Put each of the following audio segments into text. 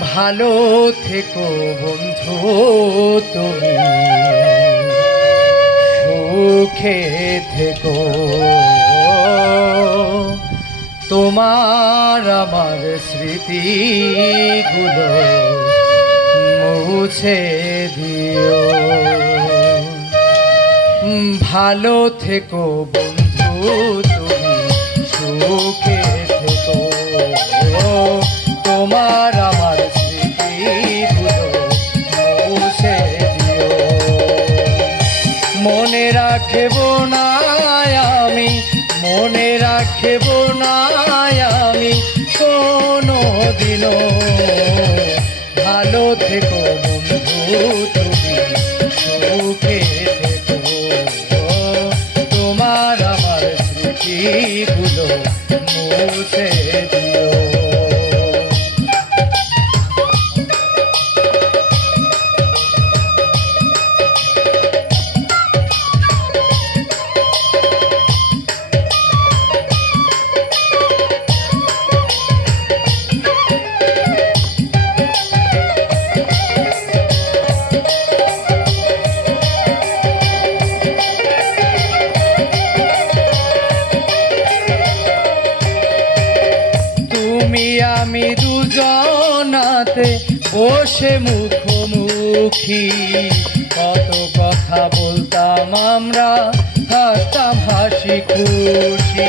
ভালো থেকো বন্ধু তুমি। সুখে থেকো। তোমার আমার স্মৃতিগুলো মুছে দিও। ভালো থেকো বন্ধু তুমি। সুখে মনে রাখব না আমি, মনে রাখব না আমি কোনো দিনও ভালো থেকো থেকো। তোমার আমার স্মৃতিগুলো তুমি আমি দুজনাতে বসে মুখোমুখি। কত কথা বলতাম আমরা থাকতাম হাসি খুশি।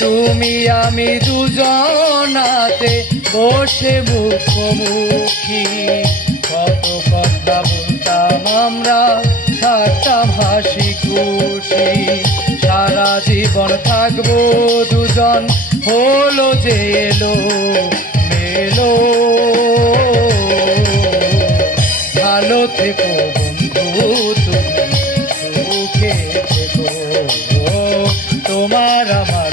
তুমি আমি দুজনাতে বসে মুখোমুখি। কত কথা বলতাম আমরা থাকতাম হাসি খুশি। সারা জীবন থাকব দুজন, হলো যে এলো, মেলো। ভালো থেকো সুখে থেকো। তোমার আমার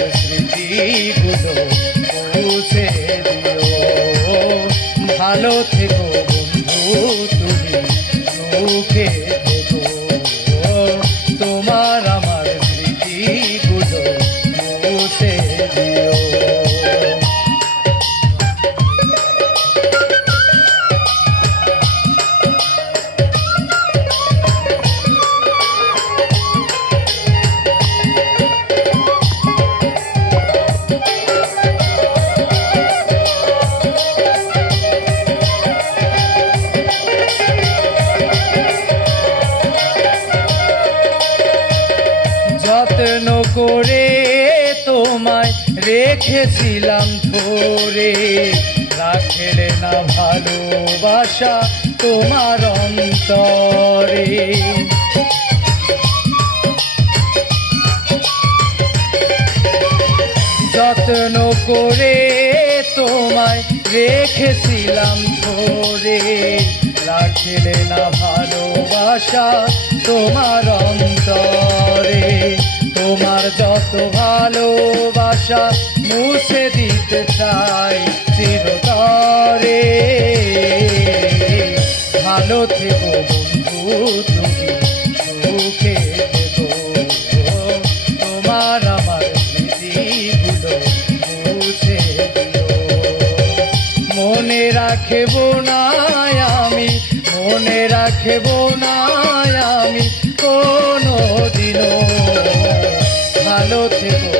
ভালো থেকো বন্ধু করে তোমায় রেখেছিলাম ধরে রাখলে না ভালোবাসা তোমার অন্তরে। যত্ন করে তোমায় রেখেছিলাম ধরে রাখলে না ভালোবাসা তোমার অন্তরে। তোমার যত ভালোবাসা মুছে দিতে চাই চিরতরে। ভালো থেকো তোমার আমার না আমি, মনে রাখব না আমি কোনো ভালো থেকো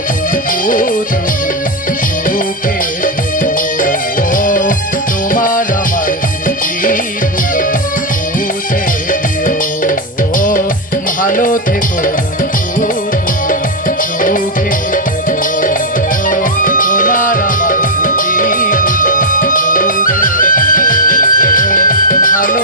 বন্ধু সুখে তোমার আমার বুঝে ভালো থেকো তোমার আমার ভালো